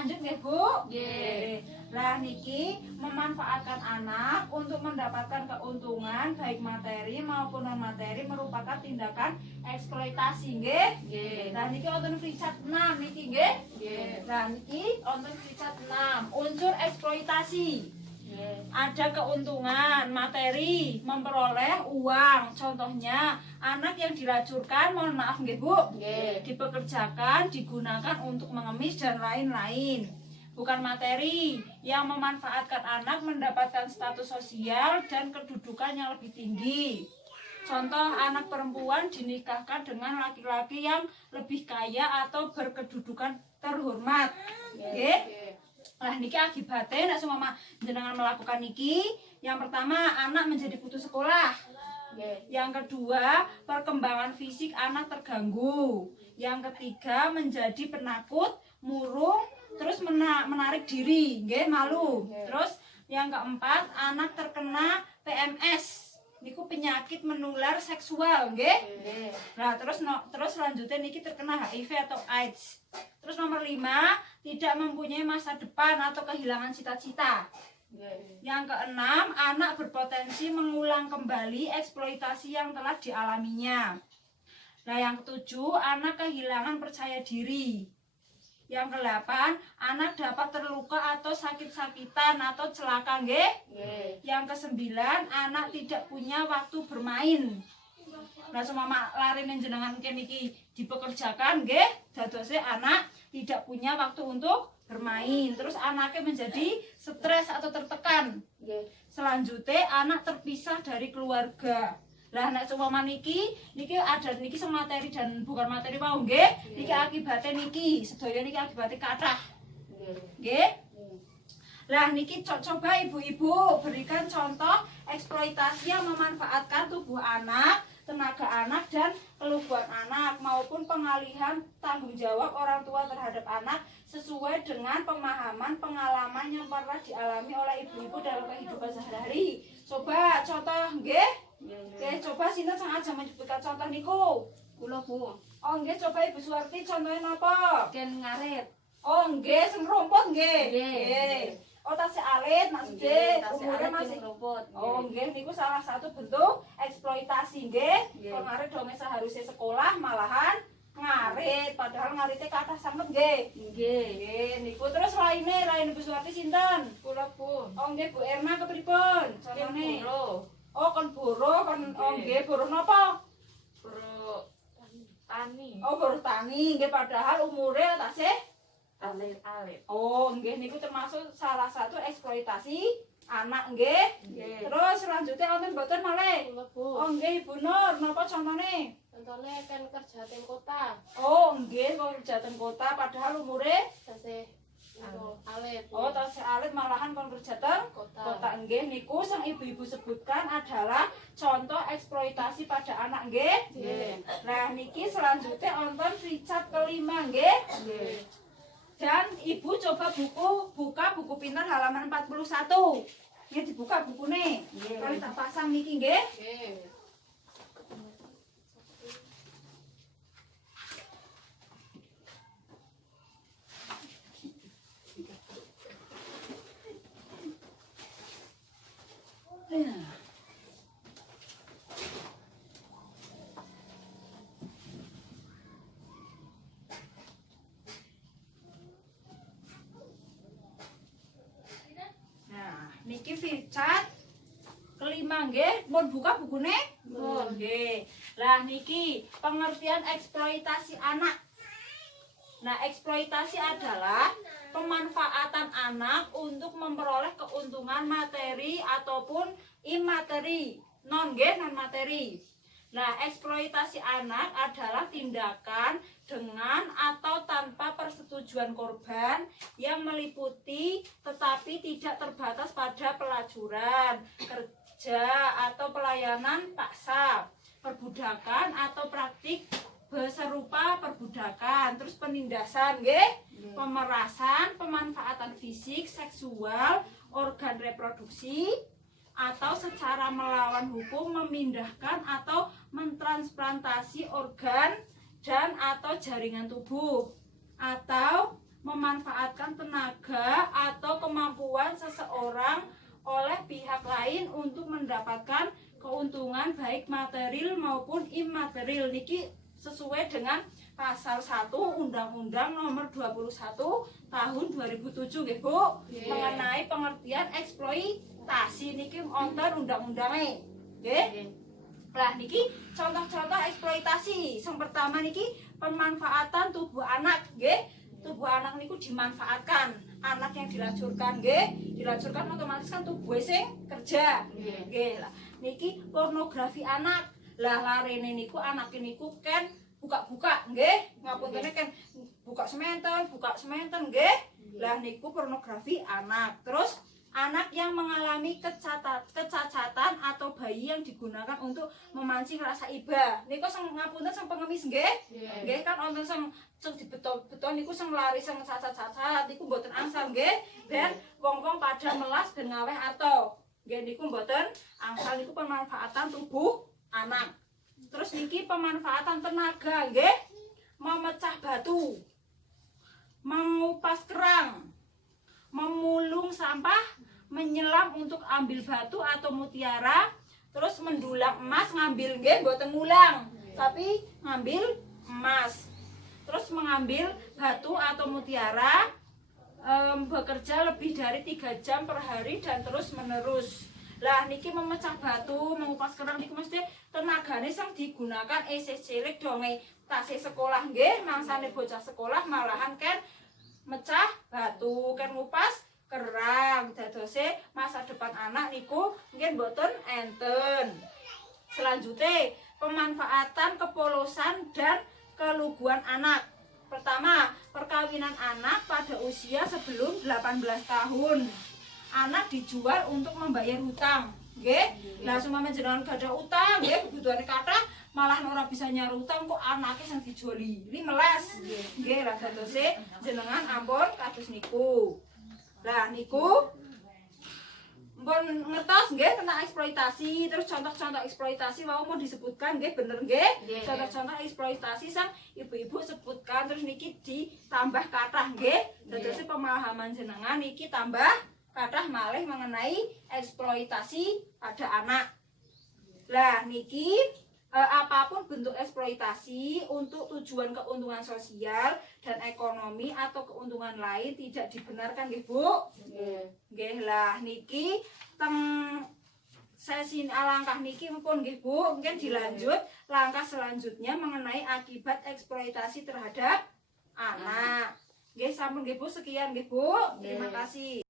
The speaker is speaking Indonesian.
Lanjut nggih, Bu? Nggih. Lah niki memanfaatkan anak untuk mendapatkan keuntungan baik materi maupun non materi merupakan tindakan eksploitasi nggih. Lah niki wonten Richard 6 niki nggih. Lah niki wonten Richard 6 unsur eksploitasi. Ada keuntungan materi, memperoleh uang. Contohnya anak yang diracunkan, mohon maaf nggih Bu, dipekerjakan, digunakan untuk mengemis dan lain-lain. Bukan materi yang memanfaatkan anak mendapatkan status sosial dan kedudukan yang lebih tinggi. Contoh anak perempuan dinikahkan dengan laki-laki yang lebih kaya atau berkedudukan terhormat. Nggih. Lah niki akibatnya nek sumama jenengan melakukan niki, yang pertama anak menjadi putus sekolah. Yang kedua, perkembangan fisik anak terganggu. Yang ketiga, menjadi penakut, murung, terus menarik diri, nggih, malu. Terus yang keempat, anak terkena PMS. Niku penyakit menular seksual, nggih. Nah, terus selanjutnya niki terkena HIV atau AIDS. Terus nomor 5, tidak mempunyai masa depan atau kehilangan cita-cita. Yang keenam, anak berpotensi mengulang kembali eksploitasi yang telah dialaminya. Nah, yang ketujuh, anak kehilangan percaya diri. Yang ke-8, anak dapat terluka atau sakit-sakitan atau celaka, nggih. Yang ke-9, anak tidak punya waktu bermain. Nah, semua lari jenengan niki dipekerjakan, nggih, dadose anak tidak punya waktu untuk bermain. Terus anaknya menjadi stres atau tertekan. Selanjutnya anak terpisah dari keluarga. Lah nek seumpama niki ada niki sing materi dan bukan materi mau nggih. Niki akibatnya niki, sedaya niki akibatnya kathah. Nggih. Lah niki coba ibu-ibu berikan contoh eksploitasi yang memanfaatkan tubuh anak, tenaga anak dan keluguan anak maupun pengalihan tanggung jawab orang tua terhadap anak sesuai dengan pemahaman pengalaman yang pernah dialami oleh ibu-ibu dalam kehidupan sehari-hari. Coba contoh nggih. Oke, coba sinten sing aja menyebutkan contoh niku. Kula Bu. Oh nggih, coba Ibu Suwarti contohnya napa? Ken ngarit. Oh nggih, sing rumput nggih. Nggih. Oh tasih alit maksudnya umurnya masih rumput. Oh nggih, niku salah satu bentuk eksploitasi nggih. Kalau ngarit dong seharusnya sekolah malahan ngarit, padahal ngaritnya kathah sanget nggih. Nggih, niku terus lain Ibu Suwarti sinten? Kula Bu. Oh nggih, Bu Erna kepripun? Contone. Oh kon buruh, kon oh nggih, buruh napa? Buruh tani. Oh buruh tani, nggih padahal umurnya tasih Alit-alit. oh nggih niku termasuk salah satu eksploitasi anak nggih. Terus selanjutnya wonten mboten malih? Kula Bu. Oh nggih Ibu Nur, napa contone? Contone kan kerja teng kota. Oh nggih, kerja teng kota padahal umure Tasih alit. oh tasih alit malahan kon kerja teng kota nggih. Niku sing ibu-ibu sebutkan adalah contoh eksploitasi pada anak nggih. Nah niki selanjutnya wonten Richard kelima nggih. Dan ibu coba buka buku pintar halaman 41. Ini dibuka bukune. Kali tak pasang niki nggih. Niki Richard kelima nggih, mun buka bukune? Mun nggih. Lah niki pengertian eksploitasi anak. Nah, eksploitasi adalah pemanfaatan anak untuk memperoleh keuntungan materi ataupun imateri, non materi. Nah, eksploitasi anak adalah tindakan dengan atau tanpa persetujuan korban yang meliputi tetapi tidak terbatas pada pelacuran, kerja atau pelayanan paksa, perbudakan atau praktik serupa perbudakan, terus penindasan, pemerasan, pemanfaatan fisik, seksual, organ reproduksi, atau secara melawan hukum memindahkan atau mentransplantasi organ dan atau jaringan tubuh, atau memanfaatkan tenaga atau kemampuan seseorang oleh pihak lain untuk mendapatkan keuntungan baik material maupun imaterial. Niki sesuai dengan pasal 1 Undang-Undang Nomor 21 Tahun 2007 nggih Bu, mengenai pengertian eksploitasi niki wonten undang-undange. Nggih. Lah niki contoh-contoh eksploitasi. Yang pertama niki pemanfaatan tubuh anak, nggih. Tubuh anak niku dimanfaatkan. Anak yang dilacurkan nggih, dilacurkan otomatis kan tubuh sing kerja. Nggih. Lah niki pornografi anak. Lah larene niku anak niku kan buka-buka nggih. Ngapuntene kan buka sementen nggih. Lah niku pornografi anak. Terus anak yang mengalami kecacatan atau bayi yang digunakan untuk memancing rasa iba. Niku sing ngapunten sing pengemis nggih. Nggih kan wonten sing dibeton niku sing lari sing cacat-cacat niku mboten angsal nggih. Ben wong-wong pada melas ben ngaweh ato. Nggih niku mboten angsal niku pemanfaatan tubuh anak. Terus niki pemanfaatan tenaga nggih. Memecah batu, mengupas kerang, memulung sampah, menyelam untuk ambil batu atau mutiara, terus mendulang emas ngambil nggih mboten ngulang, tapi ngambil emas. Terus mengambil batu atau mutiara, bekerja lebih dari 3 jam per hari dan terus menerus. Lah niki memecah batu, mengupas kerang niku mesti tenagane sing digunakan isih cilik donge tasih sekolah nggih, mangsane bocah sekolah malahan kan mecah batu kan ngupas kerang. Dadose masa depan anak niku nggih mboten enten. Selanjutnya pemanfaatan kepolosan dan keluguan anak. Pertama, perkawinan anak pada usia sebelum 18 tahun. Anak dijual untuk membayar hutang, nggih. Lah sumame jenengan gadah utang nggih, kebutuhane kathah malah ora bisa nyar utang kok anake sing dijuali 15. Nggih, lah dadose jenengan ampun kados niku. Lah niku mpun ngertos nggih tentang eksploitasi. Terus contoh-contoh eksploitasi mau disebutkan nggih bener nggih. Contoh-contoh eksploitasi sang ibu-ibu sebutkan. Terus niki ditambah kathah nggih. Dadose pemahaman jenengan niki tambah kathah malih mengenai eksploitasi pada anak. Lah niki apapun bentuk eksploitasi untuk tujuan keuntungan sosial dan ekonomi atau keuntungan lain tidak dibenarkan nggih Bu. Nggih. Lah niki teng sesi langkah niki pun nggih Bu, mungkin dilanjut langkah selanjutnya mengenai akibat eksploitasi terhadap anak. Nggih sampun nggih Bu, sekian nggih Bu. Terima kasih.